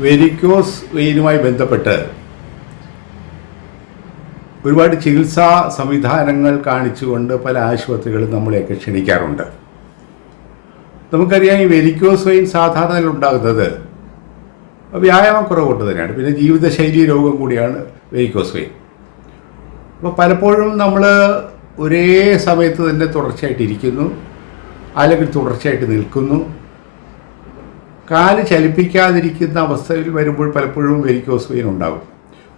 Varicose വെയിനുമായി ബന്ധപ്പെട്ട് ഒരുപാട് ചികിത്സാ സംവിധാനങ്ങൾ കാണിച്ചുകൊണ്ട് പല ആശുപത്രികളും നമ്മളെയൊക്കെ ക്ഷണിക്കാറുണ്ട്. നമുക്കറിയാം ഈ വെരിക്കോസ് വെയിൻ സാധാരണ ഉണ്ടാകുന്നത് വ്യായാമം കുറവുകൊണ്ട് തന്നെയാണ്. പിന്നെ ജീവിതശൈലി രോഗം കൂടിയാണ് വെരിക്കോസ് വെയിൻ അപ്പോൾ പലപ്പോഴും നമ്മൾ ഒരേ സമയത്ത് തന്നെ തുടർച്ചയായിട്ട് ഇരിക്കുന്നു. അല്ലെങ്കിൽ തുടർച്ചയായിട്ട് നിൽക്കുന്നു. കാൽ ചലിപ്പിക്കാതിരിക്കുന്ന അവസ്ഥയിൽ വരുമ്പോൾ പലപ്പോഴും വെരിക്കോസ് വെയിൻ ഉണ്ടാകും.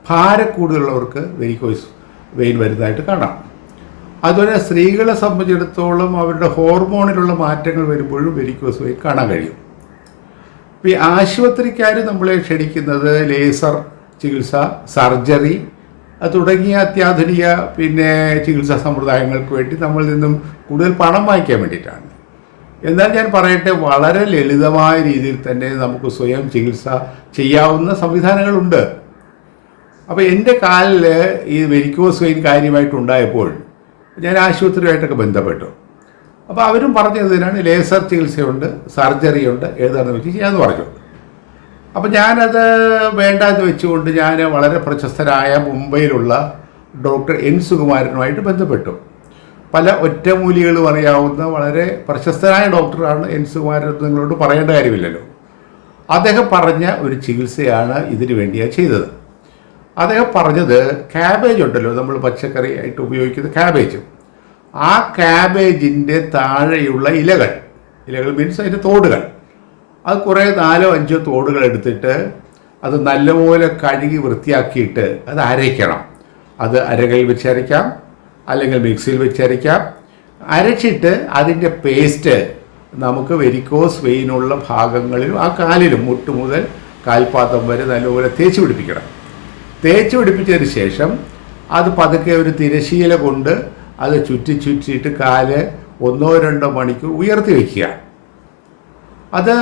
ഭാരക്കൂടുതലുള്ളവർക്ക് വെരിക്കോസ് വെയിൻ വരുന്നതായിട്ട് കാണാം. അതുപോലെ സ്ത്രീകളെ സംബന്ധിച്ചിടത്തോളം അവരുടെ ഹോർമോണിലുള്ള മാറ്റങ്ങൾ വരുമ്പോഴും വെരിക്കോസ് വെയിൻ കാണാൻ കഴിയും. ഇപ്പോൾ ഈ ആശുപത്രിക്കാർ നമ്മളെ ക്ഷണിക്കുന്നത് ലേസർ ചികിത്സ സർജറി തുടങ്ങിയ അത്യാധുനിക പിന്നെ ചികിത്സാ സമ്പ്രദായങ്ങൾക്ക് വേണ്ടി നമ്മളിൽ നിന്നും കൂടുതൽ പണം വാങ്ങിക്കാൻ വേണ്ടിയിട്ടാണ്. എന്നാൽ ഞാൻ പറയട്ടെ വളരെ ലളിതമായ രീതിയിൽ തന്നെ നമുക്ക് സ്വയം ചികിത്സ ചെയ്യാവുന്ന സംവിധാനങ്ങളുണ്ട്. അപ്പോൾ എന്റെ കാലിൽ ഈ വെരിക്കോസ് വെയിൻ കാര്യമായിട്ടുണ്ടായപ്പോൾ ഞാൻ ആശുപത്രിയുമായിട്ടൊക്കെ ബന്ധപ്പെട്ടു. അപ്പോൾ അവരും പറഞ്ഞതിനാണ് ലേസർ ചികിത്സയുണ്ട് സർജറി ഉണ്ട് ഏതാണെന്ന് വെച്ച് ചെയ്യാമെന്ന് പറഞ്ഞു. അപ്പോൾ ഞാനത് വേണ്ട എന്ന് വെച്ചുകൊണ്ട് ഞാൻ വളരെ പ്രശസ്തനായ മുംബൈയിലുള്ള ഡോക്ടർ എൻ സുകുമാരനുമായിട്ട് ബന്ധപ്പെട്ടു. പല ഒറ്റമൂലികളും അറിയാവുന്ന വളരെ പ്രശസ്തനായ ഡോക്ടറാണ് എൻ സുകുമാരൻ നിങ്ങളോട് പറയേണ്ട കാര്യമില്ലല്ലോ. അദ്ദേഹം പറഞ്ഞ ഒരു ചികിത്സയാണ് ഇതിനു വേണ്ടിയാണ് ചെയ്തത്. അദ്ദേഹം പറഞ്ഞത് ക്യാബേജ് ഉണ്ടല്ലോ നമ്മൾ പച്ചക്കറി ആയിട്ട് ഉപയോഗിക്കുന്ന ക്യാബേജ് ആ ക്യാബേജിന്റെ താഴെയുള്ള ഇലകൾ ഇലകൾ മീൻസ് അതിന്റെ തോടുകൾ. അത് കുറേ നാലോ അഞ്ചോ തോടുകൾ എടുത്തിട്ട് അത് നല്ലപോലെ കഴുകി വൃത്തിയാക്കിയിട്ട് അത് അരയ്ക്കണം. അത് അരകയിൽ വെച്ച് അരയ്ക്കാം. അല്ലെങ്കിൽ മിക്സിയിൽ വെച്ചരയ്ക്കാം. അരച്ചിട്ട് അതിന്റെ പേസ്റ്റ് നമുക്ക് വെരിക്കോസ് വെയിനുള്ള ഭാഗങ്ങളിലും ആ കാലിലും മുട്ട് മുതൽ കാൽപാദം വരെ നല്ലപോലെ തേച്ച് പിടിപ്പിക്കണം. തേച്ച് പിടിപ്പിച്ചതിന് ശേഷം അത് പതുക്കെ ഒരു തിരശീല കൊണ്ട് അത് ചുറ്റി ചുറ്റിയിട്ട് കാൽ ഒന്നോ രണ്ടോ മണിക്കൂർ ഉയർത്തി വയ്ക്കുക അത്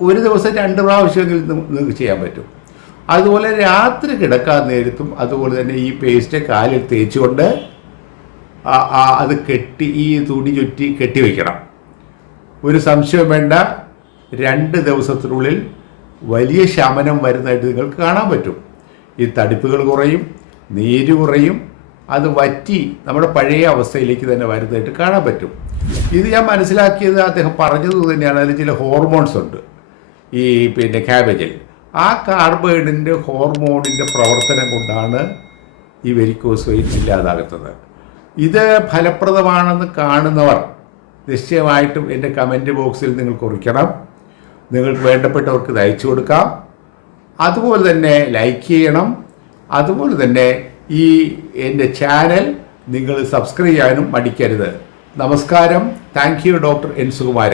ഒരു ദിവസം രണ്ട് പ്രാവശ്യമെങ്കിലും നിങ്ങൾക്ക് ചെയ്യാൻ പറ്റും. അതുപോലെ രാത്രി കിടക്കാൻ നേരത്തും അതുപോലെ തന്നെ ഈ പേസ്റ്റ് കാലിൽ തേച്ചുകൊണ്ട് അത് കെട്ടി ഈ തുണി ചുറ്റി കെട്ടി വയ്ക്കണം ഒരു സംശയം വേണ്ട. രണ്ട് ദിവസത്തിനുള്ളിൽ വലിയ ശമനം വരുന്നതായിട്ട് നിങ്ങൾക്ക് കാണാൻ പറ്റും. ഈ തടിപ്പുകൾ കുറയും നീര് കുറയും അത് വറ്റി നമ്മുടെ പഴയ അവസ്ഥയിലേക്ക് തന്നെ വരുന്നതായിട്ട് കാണാൻ പറ്റും. ഇത് ഞാൻ മനസ്സിലാക്കിയത് അദ്ദേഹം പറഞ്ഞത് തന്നെയാണ്. അതിൽ ചില ഹോർമോൺസ് ഉണ്ട്. ഈ പിന്നെ ക്യാബേജിൽ ആ കാർബൈഡിന്റെ ഹോർമോണിന്റെ പ്രവർത്തനം കൊണ്ടാണ് ഈ വെരിക്കോസ് വെയിൻ ഇല്ലാതാകുന്നത്. ഇത് ഫലപ്രദമാണെന്ന് കാണുന്നവർ നിശ്ചയമായിട്ടും എന്റെ കമന്റ് ബോക്സിൽ നിങ്ങൾ കുറിക്കണം നിങ്ങൾക്ക് വേണ്ടപ്പെട്ടവർക്ക് ഇത് അയച്ചു കൊടുക്കാം. അതുപോലെ തന്നെ ലൈക്ക് ചെയ്യണം. അതുപോലെ തന്നെ ഈ എന്റെ ചാനൽ നിങ്ങൾ സബ്സ്ക്രൈബ് ചെയ്യാനും മടിക്കരുത്. നമസ്കാരം. Thank you doctor N Sukumaran.